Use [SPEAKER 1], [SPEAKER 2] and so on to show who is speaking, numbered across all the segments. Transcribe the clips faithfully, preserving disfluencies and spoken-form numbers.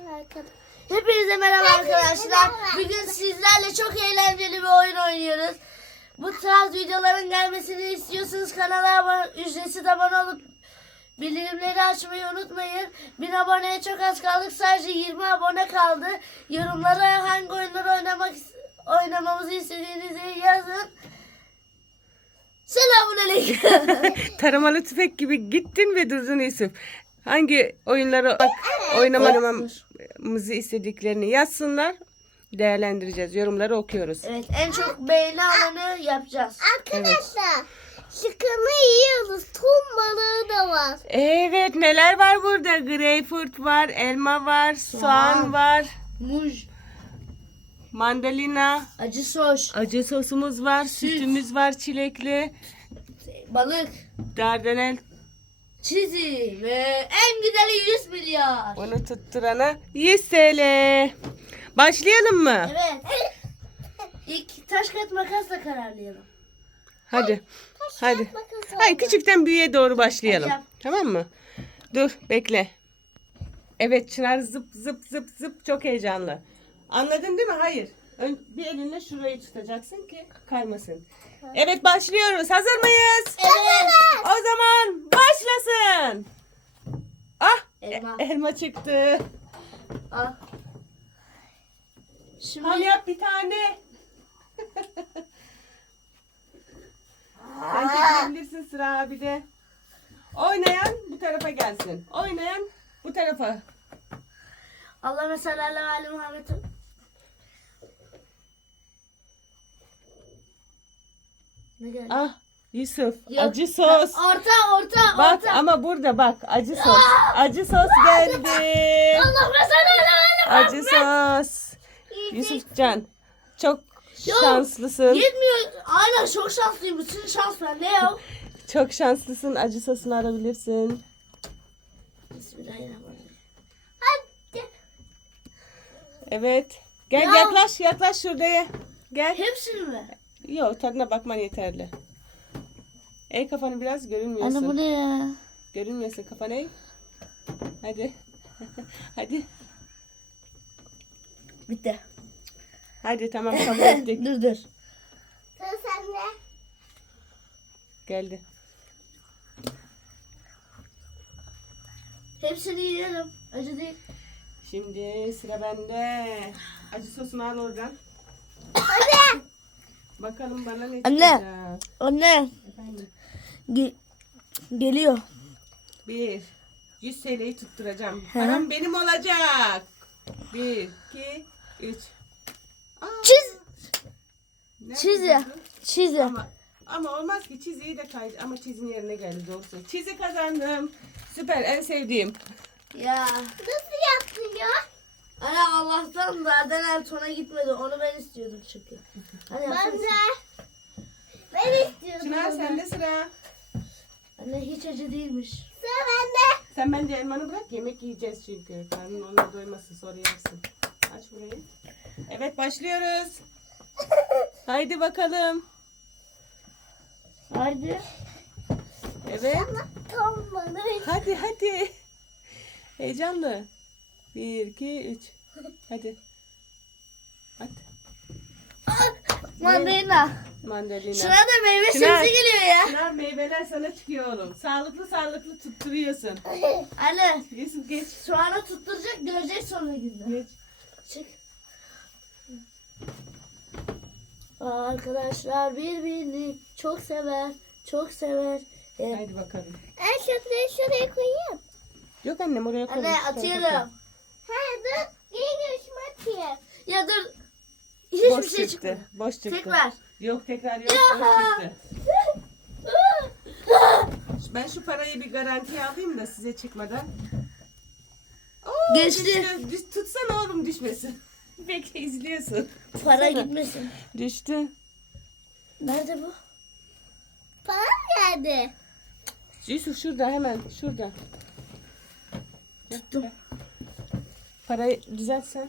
[SPEAKER 1] Hepinize merhaba arkadaşlar. Bugün sizlerle çok eğlenceli bir oyun oynuyoruz. Bu tarz videoların gelmesini istiyorsanız kanala abone, ücretsiz abone olup bildirimleri açmayı unutmayın. bin aboneye çok az kaldık. Sadece yirmi abone kaldı. Yorumlara hangi oyunları oynamak oynamamızı istediğinizi yazın. Selamünaleyküm.
[SPEAKER 2] Taramalı tüfek gibi gittin ve durdun Yusuf. Hangi oyunları oynamamızı istediklerini yazsınlar. Değerlendireceğiz. Yorumları okuyoruz.
[SPEAKER 1] Evet, en çok beğeni alanı yapacağız.
[SPEAKER 3] Arkadaşlar şıkkını yiyoruz. Ton balığı da var.
[SPEAKER 2] Evet, neler var burada? Greyfurt var, elma var, soğan var,
[SPEAKER 1] Muj,
[SPEAKER 2] mandalina,
[SPEAKER 1] acı sos,
[SPEAKER 2] acı sosumuz var, sütümüz var çilekli,
[SPEAKER 1] balık,
[SPEAKER 2] dardanel.
[SPEAKER 1] çizi ve en güzeli yüz milyar.
[SPEAKER 2] Onu tutturana yüz T L. Başlayalım mı?
[SPEAKER 1] Evet. İlk taş kağıt makasla kararlayalım.
[SPEAKER 2] Hadi. Hadi.
[SPEAKER 3] Bakın sonra.
[SPEAKER 2] Hayır, küçükten büyüğe doğru başlayalım.
[SPEAKER 1] Hadi yap.
[SPEAKER 2] Tamam mı? Dur, bekle. Evet, Çınar zıp zıp zıp zıp çok heyecanlı. Anladın değil mi? Hayır. Ön, bir elinle şurayı tutacaksın ki kaymasın. Evet, başlıyoruz. Hazır mıyız?
[SPEAKER 1] Evet.
[SPEAKER 2] O zaman başlasın. Ah,
[SPEAKER 1] Elma.
[SPEAKER 2] e- elma çıktı.
[SPEAKER 1] Al. Şimdi
[SPEAKER 2] Al yap bir tane. Sen çekebilirsin, sıra abi de. Oynayan bu tarafa gelsin. Oynayan bu tarafa.
[SPEAKER 1] Allah mesela Ali Muhammed'im. Ne geldi?
[SPEAKER 2] Ah Yusuf,
[SPEAKER 1] Yok.
[SPEAKER 2] acı sos.
[SPEAKER 1] Orta orta
[SPEAKER 2] Bak
[SPEAKER 1] orta.
[SPEAKER 2] ama burada bak, acı sos. Acı sos geldi.
[SPEAKER 1] Allah mesela Ali
[SPEAKER 2] Acı sos. Yusufcan, çok şanslısın.
[SPEAKER 1] Yetmiyor. Aynen çok şanslıyım. Bütün şans bende ya.
[SPEAKER 2] Çok şanslısın. Acı sosunu alabilirsin.
[SPEAKER 1] Bismillahirrahmanirrahim.
[SPEAKER 3] Hadi.
[SPEAKER 2] Evet. Gel
[SPEAKER 1] Ya.
[SPEAKER 2] yaklaş, yaklaş şuraya. Gel.
[SPEAKER 1] Hepsini mi?
[SPEAKER 2] Yok, tadına bakman yeterli. Ey kafanı biraz, görünmüyorsun.
[SPEAKER 1] Anne bu ne ya?
[SPEAKER 2] Görünmüyorsun, kafanı eğ. Hadi. Hadi.
[SPEAKER 1] Bitti.
[SPEAKER 2] Hadi tamam, kabul ettik.
[SPEAKER 1] dur dur.
[SPEAKER 3] Sıra sende.
[SPEAKER 2] Geldi.
[SPEAKER 1] Hepsini yiyorum. Acı değil.
[SPEAKER 2] Şimdi sıra bende. Acı sosunu al oradan.
[SPEAKER 3] Hadi.
[SPEAKER 2] Bakalım bana ne
[SPEAKER 1] Anne.
[SPEAKER 2] çıkacak.
[SPEAKER 1] Anne.
[SPEAKER 2] Efendim.
[SPEAKER 1] Ge- geliyor.
[SPEAKER 2] Bir. yüz T L'yi tutturacağım. Param benim olacak. Bir, iki, üç. Aa,
[SPEAKER 1] Çiz.
[SPEAKER 2] nerede
[SPEAKER 1] Çizi.
[SPEAKER 2] bu?
[SPEAKER 1] Çizi.
[SPEAKER 2] Ama, ama olmaz ki, çiziyi de kaydı. Ama çizin yerine geldi doğrusu. Çizi kazandım. Süper, en sevdiğim.
[SPEAKER 1] Ya.
[SPEAKER 3] Nasıl yaptın ya?
[SPEAKER 1] Anne Allah'tan zaten Elton'a gitmedi. Onu ben istiyordum çünkü. Hani
[SPEAKER 3] Ben
[SPEAKER 1] yapsana.
[SPEAKER 3] de. Ben istiyordum.
[SPEAKER 2] Çınar
[SPEAKER 3] onu.
[SPEAKER 2] sende sıra.
[SPEAKER 1] Anne hiç acı değilmiş.
[SPEAKER 3] Sıra bende.
[SPEAKER 2] Sen bence elmanı bırak, yemek yiyeceğiz çünkü. Karnın onunla doymasın, sonra yersin. Aç burayı. Evet, başlıyoruz. Haydi bakalım.
[SPEAKER 1] Haydi.
[SPEAKER 2] Evet.
[SPEAKER 3] Ton balığı.
[SPEAKER 2] Hadi hadi. Heyecanlı. Bir, iki, üç. Hadi. Hadi.
[SPEAKER 1] Mandalina.
[SPEAKER 2] Mandalina.
[SPEAKER 1] Şuna da meyve
[SPEAKER 2] Çınar.
[SPEAKER 1] sebze geliyor ya.
[SPEAKER 2] Çınar, meyveler sana çıkıyor oğlum. Sağlıklı sağlıklı tutturuyorsun.
[SPEAKER 1] Anne
[SPEAKER 2] Yusuf geç.
[SPEAKER 1] soğanı tutturacak görecek sonra günde.
[SPEAKER 2] Geç.
[SPEAKER 1] Çık. Arkadaşlar birbirini çok sever. Çok sever. Ee,
[SPEAKER 2] Haydi bakalım.
[SPEAKER 3] Ben şuraya şuraya koyayım.
[SPEAKER 2] Yok annem, oraya koy.
[SPEAKER 1] anne atıyorum.
[SPEAKER 3] Ha dur. İyi görüşme atayım.
[SPEAKER 1] Ya dur. Hiçbir
[SPEAKER 2] Boş
[SPEAKER 1] şey
[SPEAKER 2] çıktı.
[SPEAKER 1] çıkmadı.
[SPEAKER 2] Boş çıktı.
[SPEAKER 1] Tekrar.
[SPEAKER 2] Yok tekrar yok.
[SPEAKER 1] Ya.
[SPEAKER 2] Boş çıktı. Ben şu parayı bir garantiye alayım da size çıkmadan. Oo,
[SPEAKER 1] Geçti.
[SPEAKER 2] düştü. Düş, tutsana oğlum, düşmesin. Peki, izliyorsun.
[SPEAKER 1] Para
[SPEAKER 2] Tutsana.
[SPEAKER 1] gitmesin.
[SPEAKER 2] Düştü.
[SPEAKER 1] Nerede bu?
[SPEAKER 3] Param geldi.
[SPEAKER 2] Yusuf şurada, hemen şurada.
[SPEAKER 1] Tuttum.
[SPEAKER 2] Parayı düzeltsen.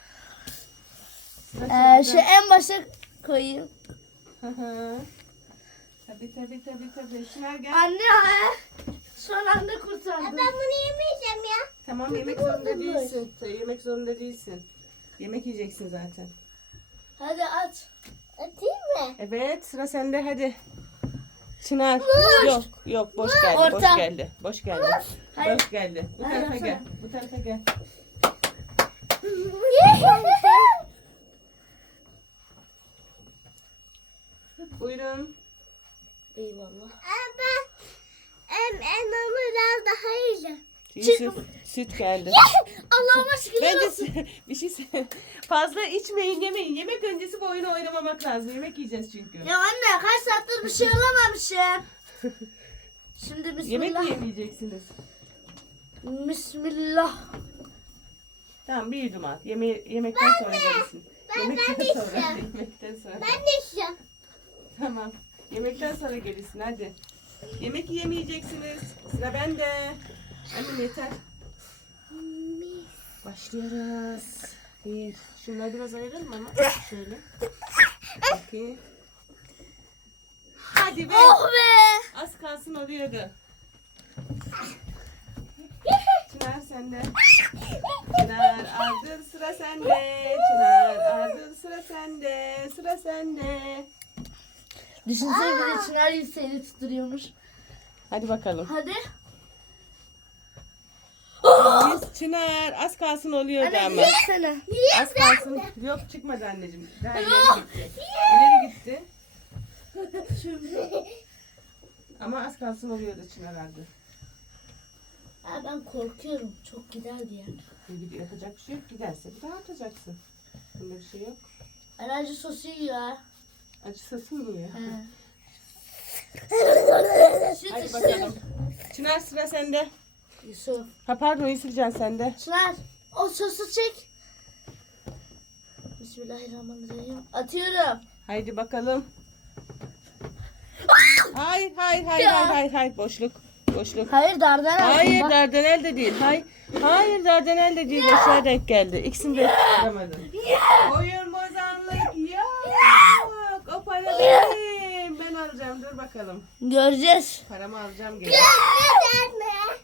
[SPEAKER 1] Ee, şu en başa koyayım.
[SPEAKER 2] Hı hı. Tabii tabii tabii tabii. Çınar gel.
[SPEAKER 1] Anne he. Son anda kurtardım.
[SPEAKER 3] Ben bunu yemeyeceğim ya.
[SPEAKER 2] Tamam yemek zorunda değilsin. Sen yemek zorunda değilsin. Yemek yiyeceksin zaten.
[SPEAKER 1] Hadi at.
[SPEAKER 3] Atayım mı?
[SPEAKER 2] Evet sıra sende hadi. Çınar. Yok yok boş geldi boş
[SPEAKER 1] Orta.
[SPEAKER 2] geldi. Boş geldi.
[SPEAKER 1] Hayır.
[SPEAKER 2] Boş geldi. Bu
[SPEAKER 1] Hayır,
[SPEAKER 2] tarafa
[SPEAKER 1] yapsana.
[SPEAKER 2] gel. Bu tarafa gel. Buyurun.
[SPEAKER 1] Eyvallah.
[SPEAKER 3] Ben em, em, ama biraz daha yiyeceğim.
[SPEAKER 2] Yusuf süt geldi.
[SPEAKER 1] Allah'ıma şükür.
[SPEAKER 2] Ben de size bir şey söyleyeyim. Fazla içmeyin yemeyin. Yemek öncesi bu oyunu oynamamak lazım. Yemek yiyeceğiz çünkü.
[SPEAKER 1] Ya anne kaç saattir bir şey alamamışım. Şimdi
[SPEAKER 2] Yemek
[SPEAKER 1] bismillah.
[SPEAKER 2] yemeyeceksiniz.
[SPEAKER 1] Bismillah.
[SPEAKER 2] Tamam bir yudum al. Yeme yemekten sonra gelirsin.
[SPEAKER 3] Ben-
[SPEAKER 2] Yemekten
[SPEAKER 3] ben de
[SPEAKER 2] sonra.
[SPEAKER 3] istiyorum.
[SPEAKER 2] Yemekten sonra.
[SPEAKER 3] Ben de yiyeceğim.
[SPEAKER 2] Tamam. Yemekten sonra gelirsin hadi. Yemek yiyemeyeceksiniz. Sıra bende. Hemen yeter. Başlıyoruz. Bir. Şunları biraz ayıralım ama. Şöyle. İki. Hadi be.
[SPEAKER 1] Oh be.
[SPEAKER 2] Az kalsın oluyordu. Çınar sende. Çınar Ardıl sıra sende. Çınar Ardıl sıra sende. Sıra sende.
[SPEAKER 1] Düşünsene bir de Çınar seni tutturuyormuş.
[SPEAKER 2] Hadi bakalım.
[SPEAKER 1] Hadi.
[SPEAKER 2] Biz Çınar az kalsın oluyordu
[SPEAKER 1] Anne
[SPEAKER 2] ama.
[SPEAKER 1] yesene.
[SPEAKER 2] Az kalsın. Yok çıkmadı anneciğim. Daha ileri gitti. İleri gitti. Ama az kalsın oluyordu Çınar Ardıl.
[SPEAKER 1] Ya ben korkuyorum. Çok gider diye.
[SPEAKER 2] Şimdi yapacak bir şey yok. Giderse bir daha atacaksın. Bunda bir şey yok.
[SPEAKER 1] Enerji sosu yiyor ha.
[SPEAKER 2] Acısası mı ya?
[SPEAKER 1] He. Süt
[SPEAKER 2] Hadi
[SPEAKER 1] içsin.
[SPEAKER 2] bakalım. Çınar sıra sende.
[SPEAKER 1] Yusuf.
[SPEAKER 2] Ha pardon Yusufcan sende.
[SPEAKER 1] Çınar. O sosu çek. Bismillahirrahmanirrahim. Atıyorum.
[SPEAKER 2] Haydi bakalım. Hayır hayır hayır
[SPEAKER 1] Ya.
[SPEAKER 2] hayır hayır hayır boşluk. Boşluk.
[SPEAKER 1] Hayır dardan aldım.
[SPEAKER 2] Hayır
[SPEAKER 1] Bak.
[SPEAKER 2] Dardanel de değil. Hayır. Hayır Dardanel de değil. Aşağı denk geldi. İkisini de tutamadın. Oyun bozanlık yok. O para benim. Ben alacağım. Dur bakalım.
[SPEAKER 1] Göreceğiz.
[SPEAKER 2] Paramı alacağım geri.
[SPEAKER 3] Anne.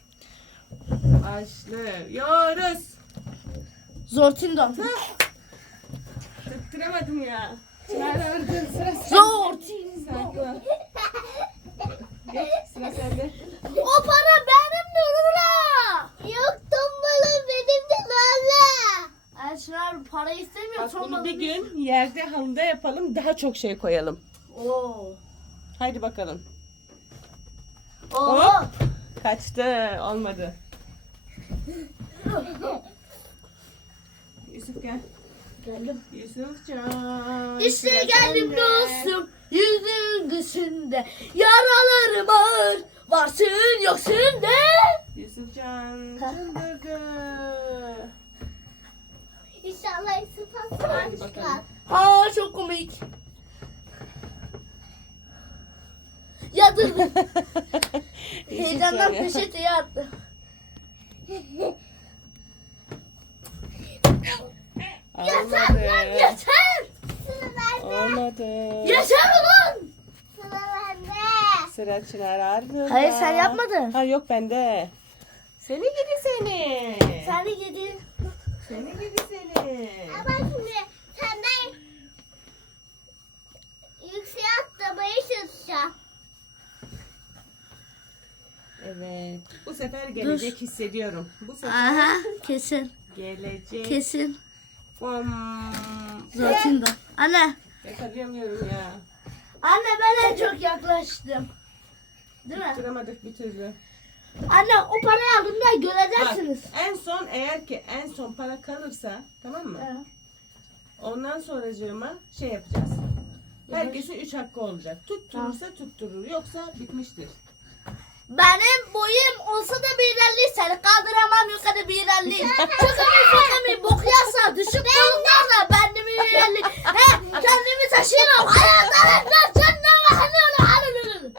[SPEAKER 2] Başlıyoruz.
[SPEAKER 1] Zortindon.
[SPEAKER 2] Tutturamadım ya. Çınar Ardıl sıra sende.
[SPEAKER 1] Zortindon.
[SPEAKER 2] Sakin ol. Geç sıra sende.
[SPEAKER 1] O para benim de Nurla.
[SPEAKER 3] Yok tombalı benim de valla.
[SPEAKER 1] Ay Çınar para istemiyor.
[SPEAKER 2] Bak bunu
[SPEAKER 1] sormadı
[SPEAKER 2] bir gün yerde halıda yapalım. Daha çok şey koyalım.
[SPEAKER 1] Oo.
[SPEAKER 2] Haydi bakalım.
[SPEAKER 1] Oo.
[SPEAKER 2] Hop. Kaçtı. Olmadı. Yusuf gel.
[SPEAKER 1] Geldim.
[SPEAKER 2] Yusufcan.
[SPEAKER 1] İşte
[SPEAKER 2] sıra
[SPEAKER 1] geldim
[SPEAKER 2] sende.
[SPEAKER 1] dostum. Yüzün gısında. Yaralarım ağır. Varsın yoksun de.
[SPEAKER 2] Yusufcan
[SPEAKER 1] Ha.
[SPEAKER 2] çıldırdı.
[SPEAKER 3] İnşallah sıfat
[SPEAKER 2] Hadi
[SPEAKER 3] çıkar.
[SPEAKER 2] bakalım.
[SPEAKER 1] Ha çok komik. Yadırdım. Heyecandan
[SPEAKER 2] Yusufcan ya.
[SPEAKER 1] peşeteye attım.
[SPEAKER 2] Olmadı.
[SPEAKER 1] Yeter.
[SPEAKER 3] Sıra bende.
[SPEAKER 2] Olmadı.
[SPEAKER 1] Yeter ulan.
[SPEAKER 3] Sıra bende.
[SPEAKER 2] Sıra Çınar Ardıl'da.
[SPEAKER 1] Hayır, sen yapmadın.
[SPEAKER 2] Ha yok bende. Seni gidi seni.
[SPEAKER 1] Sen de yedin.
[SPEAKER 2] Seni gidi seni.
[SPEAKER 3] Ama şimdi senden yükseğe atlamayı çalışacağım.
[SPEAKER 2] Evet. Bu sefer gelecek hissediyorum. Bu sefer
[SPEAKER 1] Aha kesin.
[SPEAKER 2] gelecek.
[SPEAKER 1] Kesin.
[SPEAKER 2] Bom.
[SPEAKER 1] Zortindon. Anne.
[SPEAKER 2] Yakalayamıyorum ya.
[SPEAKER 1] Anne ben en çok yaklaştım. Değil mi?
[SPEAKER 2] Duramadık bir türlü.
[SPEAKER 1] Anne o parayı aldım da
[SPEAKER 2] Bak,
[SPEAKER 1] göreceksiniz.
[SPEAKER 2] en son eğer ki en son para kalırsa tamam mı?
[SPEAKER 1] Evet.
[SPEAKER 2] Ondan sonracığıma şey yapacağız. Herkesin üç hakkı olacak. Tutturursa tutturur. Yoksa bitmiştir.
[SPEAKER 1] Benim boyum olsa da bir elli, seni kaldıramam yukarı bir elli. Çıkımı çıkımı bok yasa düşük kolumlarla ben de bir elli. He kendimi taşıyamam. Hayatlarımdan sen ne bakıyorsun?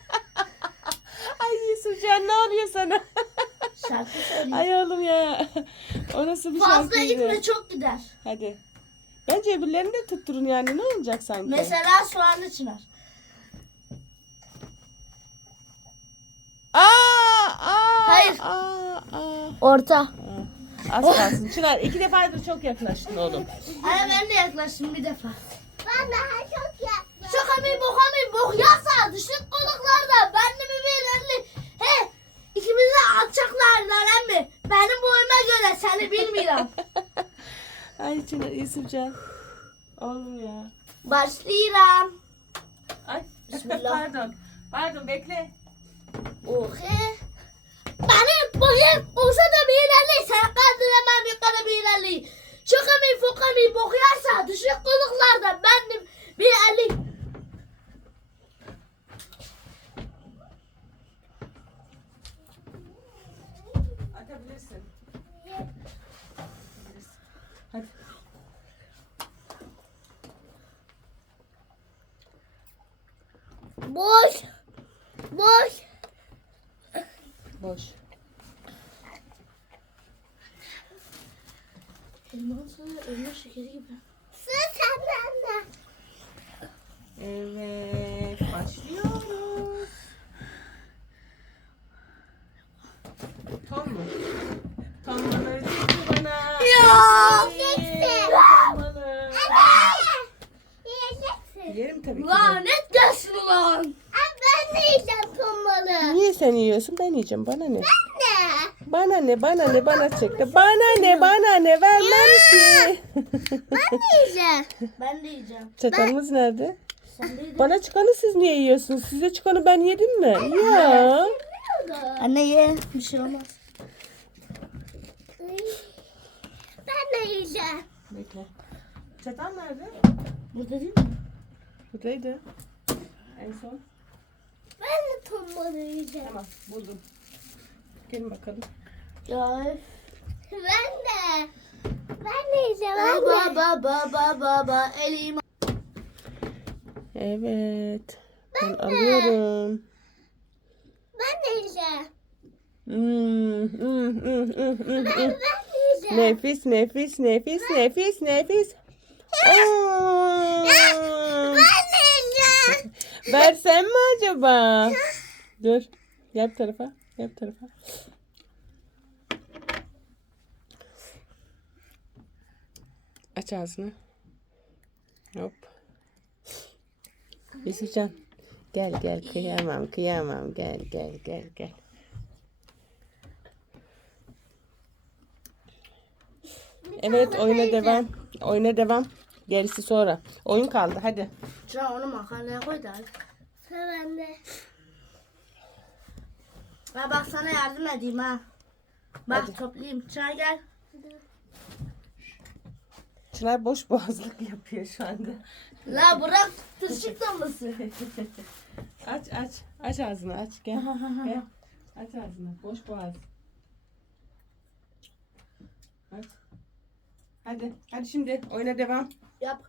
[SPEAKER 2] Ay Yusufcan ne oluyor sana?
[SPEAKER 1] Şarkı söyleyeyim.
[SPEAKER 2] Ay oğlum ya. O nasıl bir
[SPEAKER 1] Fazla
[SPEAKER 2] şarkıydı?
[SPEAKER 1] gitme çok gider.
[SPEAKER 2] Hadi. Bence öbürlerini de tutturun yani. Ne olacak sanki?
[SPEAKER 1] Mesela soğanlı çınar.
[SPEAKER 2] Aa, aa.
[SPEAKER 1] Hayır.
[SPEAKER 2] Aa, aa.
[SPEAKER 1] Orta.
[SPEAKER 2] Aa, az kalsın. Çınar iki defadır çok yaklaştın oğlum.
[SPEAKER 1] Anne ben de yaklaştım bir defa.
[SPEAKER 3] Ben daha çok yaptım.
[SPEAKER 1] Şaka boka mı bok yasa dışlık konuklarda ben de mi belirli. He ikimiz de alçaklardan emmi. Benim boyuma göre seni bilmiyorum.
[SPEAKER 2] Ay Çınar Yusufcan. Oğlum ya.
[SPEAKER 1] Başlayacağım.
[SPEAKER 2] Ay.
[SPEAKER 1] Bismillah.
[SPEAKER 2] Pardon. Pardon bekle.
[SPEAKER 1] Ohe. Benim boyum olsa da bir ilerleyi. Sen kaldıramam yukarı bir ilerleyi. Şaka mı foka mı bok yasa dışlık konuklarda ben de bir ilerleyi.
[SPEAKER 2] Atabilirsin. Hadi.
[SPEAKER 3] Boş. Boş.
[SPEAKER 2] Boş.
[SPEAKER 1] Elmanın sana elma şekeri gibi.
[SPEAKER 3] Sıra senden de.
[SPEAKER 2] Evet. Başlıyoruz. Tom mu? Tom balığı çekti bana.
[SPEAKER 1] Ya.
[SPEAKER 2] Evet, Tom balığı.
[SPEAKER 3] Yiyeceksin.
[SPEAKER 2] Yerim tabii ki de.
[SPEAKER 1] Lanet gelsin ulan.
[SPEAKER 3] Ay, ben de yiyeceğim ton balığı.
[SPEAKER 2] Niye sen yiyorsun? Ben yiyeceğim. Bana ne?
[SPEAKER 3] Ne?
[SPEAKER 2] Bana ne? Bana ne? Bana çekti. Bana ne? Bana ne? Vermem ki.
[SPEAKER 3] Ben de yiyeceğim.
[SPEAKER 1] Ben de yiyeceğim.
[SPEAKER 2] Çatalımız nerede?
[SPEAKER 1] Sen de yedin.
[SPEAKER 2] Bana çıkanı siz niye yiyorsunuz? Size çıkanı ben yedim mi? Ya.
[SPEAKER 1] Anne ye. Bir şey olmaz.
[SPEAKER 3] Ben de yiyeceğim.
[SPEAKER 2] Bekle. Çatal nerede?
[SPEAKER 1] Burada değil mi?
[SPEAKER 2] Buradaydı. En son.
[SPEAKER 3] Ben de ton balığı yiyeceğim.
[SPEAKER 2] Tamam buldum. Gelin bakalım.
[SPEAKER 1] Ya.
[SPEAKER 3] Ben de. Ben de yiyeceğim. Ben
[SPEAKER 1] Baba
[SPEAKER 3] de.
[SPEAKER 1] baba baba baba elim.
[SPEAKER 2] Evet. Ben alıyorum.
[SPEAKER 3] Ben de yiyeceğim.
[SPEAKER 2] Hmm, hmm, hmm, hmm, hmm,
[SPEAKER 3] Ben,
[SPEAKER 2] hmm.
[SPEAKER 3] ben de yiyeceğim.
[SPEAKER 2] Nefis, nefis, nefis, nefis, nefis. Oo.
[SPEAKER 3] Ben de yiyeceğim.
[SPEAKER 2] Versem mi acaba? Dur. Gel bu tarafa. Gel bu tarafa. Aç ağzını. Hop. Yusufcan. Gel gel kıyamam kıyamam. Gel gel gel gel. Evet oyuna devam. Oyuna devam. Gerisi sonra. Oyun kaldı hadi.
[SPEAKER 1] Şuna onu makarnaya koy da. hadi.
[SPEAKER 3] Sıra bende.
[SPEAKER 1] Ben bak sana yardım edeyim ha. Bak
[SPEAKER 2] Hadi.
[SPEAKER 1] toplayayım. Çay gel.
[SPEAKER 2] Çınar boş boğazlık yapıyor şu anda.
[SPEAKER 1] La bırak tırşık damlası.
[SPEAKER 2] Aç aç. Aç ağzını aç. Gel. Gel. Aç ağzını. Boş boğaz. Aç. Hadi. Hadi şimdi oyuna devam.
[SPEAKER 1] Yap.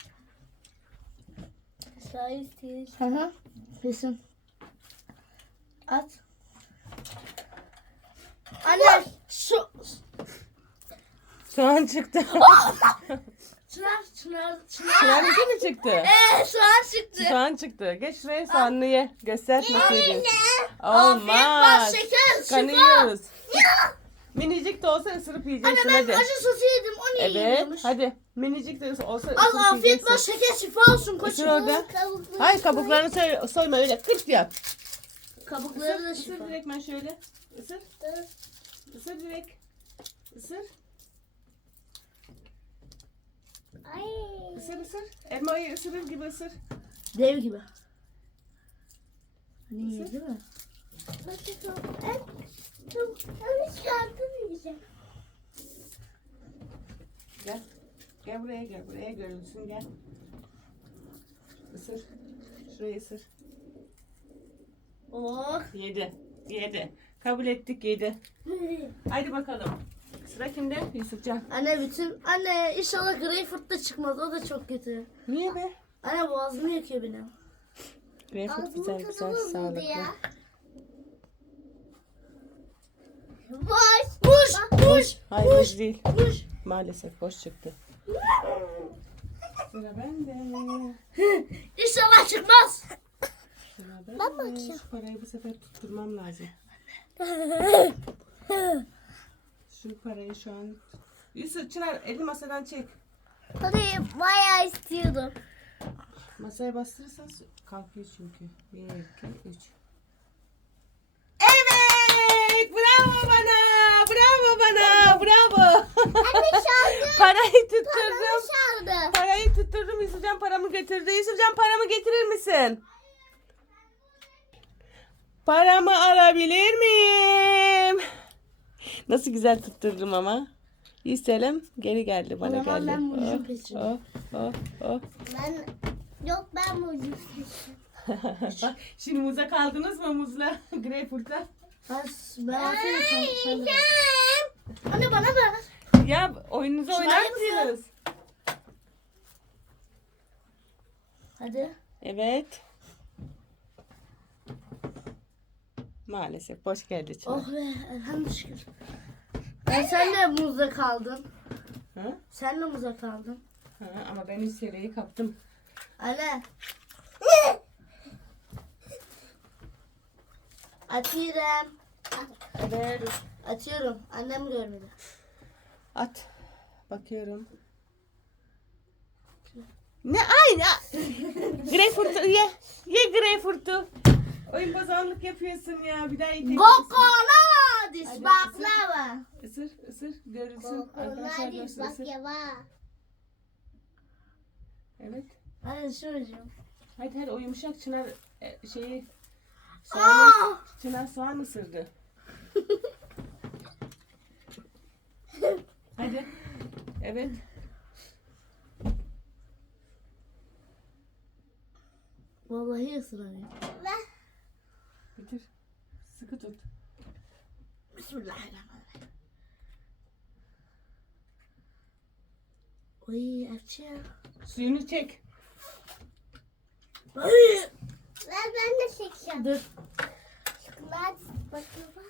[SPEAKER 3] Çay istiyorsun.
[SPEAKER 1] Hı hı. Kesin. At. Anne şu
[SPEAKER 2] Soğan çıktı.
[SPEAKER 1] çınar çınar çınar.
[SPEAKER 2] Çınar'ınki mi çıktı?
[SPEAKER 1] Eee soğan çıktı.
[SPEAKER 2] Soğan çıktı. Geç şuraya soğanını ye. Göster nasıl yediğini.
[SPEAKER 1] Afiyet bal
[SPEAKER 2] Olmaz.
[SPEAKER 1] şeker
[SPEAKER 2] Kanı
[SPEAKER 1] şifa.
[SPEAKER 2] yiyoruz. Minicik de olsa ısırıp
[SPEAKER 1] Anne
[SPEAKER 2] yiyeceksin
[SPEAKER 1] ben
[SPEAKER 2] hadi.
[SPEAKER 1] acı sosu yedim o niye
[SPEAKER 2] Evet.
[SPEAKER 1] yemiyormuş?
[SPEAKER 2] Hadi. Minicik de olsa ısırıp
[SPEAKER 1] Al afiyet bal
[SPEAKER 2] yiyeceksin.
[SPEAKER 1] şeker şifa olsun
[SPEAKER 2] Isır
[SPEAKER 1] koçum.
[SPEAKER 2] orada.
[SPEAKER 3] Kabuklu.
[SPEAKER 2] Hayır kabuklarını soy, soyma öyle. Kırt yap.
[SPEAKER 1] Kabukları da
[SPEAKER 2] Isır, ısır
[SPEAKER 1] şifa.
[SPEAKER 2] direkt ben şöyle. Isır. Isır direkt. Isır.
[SPEAKER 3] Ay.
[SPEAKER 2] Isır ısır. Elmayı ısırır gibi ısır.
[SPEAKER 1] Dev gibi. Hani yedi mi?
[SPEAKER 3] Nasıl çok? En çok. En çıkarttım yiyeceğim.
[SPEAKER 2] Gel. Gel buraya gel. Buraya görünsün gel. Isır. Şurayı ısır.
[SPEAKER 1] Oh.
[SPEAKER 2] Yedi. Yedi. Kabul ettik yedi. Haydi bakalım. Sıra kimde? Yusufcan.
[SPEAKER 1] Anne bütün anne inşallah greyfurt da çıkmaz o da çok kötü.
[SPEAKER 2] Niye be?
[SPEAKER 1] Anne boğazımı yakıyor benim.
[SPEAKER 2] Greyfurt
[SPEAKER 3] Ağzımın
[SPEAKER 2] güzel
[SPEAKER 3] tadı
[SPEAKER 2] güzel
[SPEAKER 3] bozuldu
[SPEAKER 2] sağlıklı.
[SPEAKER 3] ya. Boş.
[SPEAKER 1] Kuş kuş
[SPEAKER 2] Hayır boş değil.
[SPEAKER 1] kuş.
[SPEAKER 2] Maalesef boş çıktı. Sıra bende.
[SPEAKER 1] İnşallah çıkmaz.
[SPEAKER 2] Sıra bende.
[SPEAKER 3] Ben bakacağım.
[SPEAKER 2] Şu parayı bu sefer tutturmam lazım. Şu parayı şu an. Yusuf Çınar elini masadan çek.
[SPEAKER 3] Parayı bayağı istiyordum.
[SPEAKER 2] Masaya bastırırsan kalkıyor çünkü. Bir, iki, üç. Evet! Bravo bana! Bravo bana! Bravo!
[SPEAKER 3] Anne çaldı.
[SPEAKER 2] Parayı tutturdum.
[SPEAKER 3] Paramı çaldı.
[SPEAKER 2] Parayı tutturdum. Yusufcan paramı getirdi. Yusufcan paramı getirir misin? Paramı alabilir miyim? Nasıl güzel tutturdum ama. İstelim geri geldi bana
[SPEAKER 1] O zaman
[SPEAKER 2] geldi.
[SPEAKER 1] ben muzun
[SPEAKER 2] Oh,
[SPEAKER 1] peşinde.
[SPEAKER 2] oh, oh, oh.
[SPEAKER 3] Ben yok ben bu seçtim.
[SPEAKER 2] Bak şimdi muza kaldınız mı muzla? Greyfurt'la.
[SPEAKER 1] Ben, ben aferin sen, sen de. Anne bana ver.
[SPEAKER 2] Ya oyununuzu
[SPEAKER 1] Çınar
[SPEAKER 2] oynar
[SPEAKER 1] yapıyor.
[SPEAKER 2] mısınız?
[SPEAKER 1] Hadi.
[SPEAKER 2] Evet. Maalesef boş geldi Çınar.
[SPEAKER 1] Oh be elhamdülillah şükür. Ben sen de muzda kaldın.
[SPEAKER 2] Ha?
[SPEAKER 1] Sen de muzda kaldın.
[SPEAKER 2] Ha, ama ben üç seviyeyi kaptım.
[SPEAKER 1] Anne. Atıyorum.
[SPEAKER 2] Evet.
[SPEAKER 1] Atıyorum. Annem görmedi.
[SPEAKER 2] At. Bakıyorum. Ne ay ne? Greyfurt'u ye. Ye Greyfurt'u. Oyun bozanlık yapıyorsun ya. Bir daha iyi tepkisin.
[SPEAKER 1] Kokonadis
[SPEAKER 2] Hadi,
[SPEAKER 1] baklava.
[SPEAKER 2] Isır ısır görülsün. Arkadaşlar
[SPEAKER 3] Kokonadis
[SPEAKER 2] görsün
[SPEAKER 3] bak
[SPEAKER 2] ısır.
[SPEAKER 3] ya bak.
[SPEAKER 2] Evet.
[SPEAKER 1] Hadi şuracığım.
[SPEAKER 2] Hadi hadi o yumuşak Çınar e, şeyi soğanı, Çınar soğan ısırdı. Hadi. Evet.
[SPEAKER 1] Vallahi ısıramıyorum.
[SPEAKER 3] Ver.
[SPEAKER 2] Bitir. Sıkı tut.
[SPEAKER 1] Bismillahirrahmanirrahim. Oy açıyor.
[SPEAKER 2] Suyunu çek.
[SPEAKER 1] Ay.
[SPEAKER 3] Ver ben de seçeceğim.
[SPEAKER 1] Dur.
[SPEAKER 3] Kokonadis bak ya bak.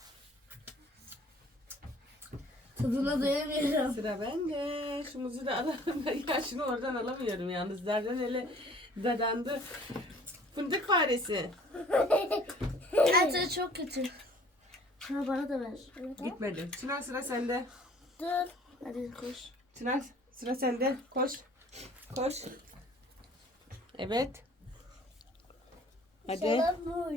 [SPEAKER 1] Tadına doyamıyorum.
[SPEAKER 2] Sıra bende. Şu muzu da alalım. Ya şunu oradan alamıyorum yalnız. Derden ele dadandı. Fındık faresi.
[SPEAKER 1] Bence çok kötü. Ha bana da ver.
[SPEAKER 2] Gitmedi. Çınar sıra sende.
[SPEAKER 1] Dur. Hadi koş.
[SPEAKER 2] Çınar sıra sende. Koş. Koş. Evet. Hadi.
[SPEAKER 3] Çalan muz.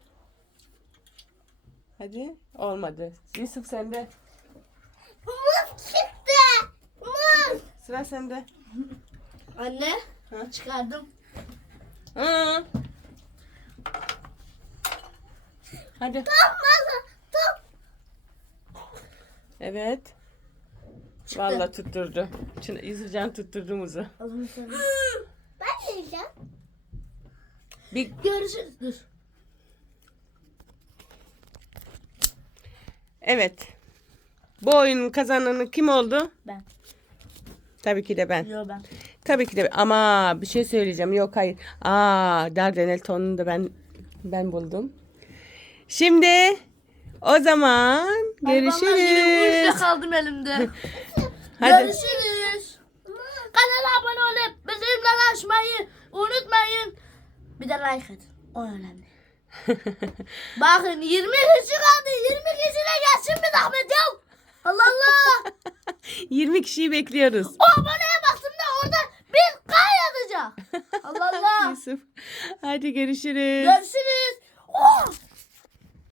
[SPEAKER 2] Hadi. Olmadı. Yusuf sende.
[SPEAKER 3] Muz çıktı. Muz.
[SPEAKER 2] Sıra sende.
[SPEAKER 1] Anne.
[SPEAKER 2] Ha?
[SPEAKER 1] Çıkardım.
[SPEAKER 2] Hı. Hadi.
[SPEAKER 3] Top malı. Top.
[SPEAKER 2] Evet.
[SPEAKER 1] Çıktı.
[SPEAKER 2] Vallahi tutturdu. Çınar, Yusufcan tutturdu muzu.
[SPEAKER 1] Alın sen.
[SPEAKER 3] Ben de yiyeceğim.
[SPEAKER 2] Bir
[SPEAKER 1] Görüşürüz. Dur.
[SPEAKER 2] evet. Bu oyunun kazananı kim oldu?
[SPEAKER 1] Ben.
[SPEAKER 2] Tabii ki de ben.
[SPEAKER 1] Yo ben.
[SPEAKER 2] Tabii ki de ama bir şey söyleyeceğim. Yok hayır. Aa, Dardanel tonunu da ben ben buldum. Şimdi o zaman
[SPEAKER 1] Vallahi yine bu
[SPEAKER 2] görüşürüz.
[SPEAKER 1] işte kaldım elimde.
[SPEAKER 2] Hadi.
[SPEAKER 1] Görüşürüz. Kanala abone olup bildirimleri açmayı unutmayın. Bir de like atın. O önemli. Bakın yirmi kişi kaldı. yirmi kişiyle gelsin bir zahmet ya. Allah Allah.
[SPEAKER 2] yirmi kişiyi bekliyoruz.
[SPEAKER 1] O aboneye baktım da orada bir K yazacak. Allah Allah.
[SPEAKER 2] Yusuf. Hadi görüşürüz.
[SPEAKER 1] Görüşürüz.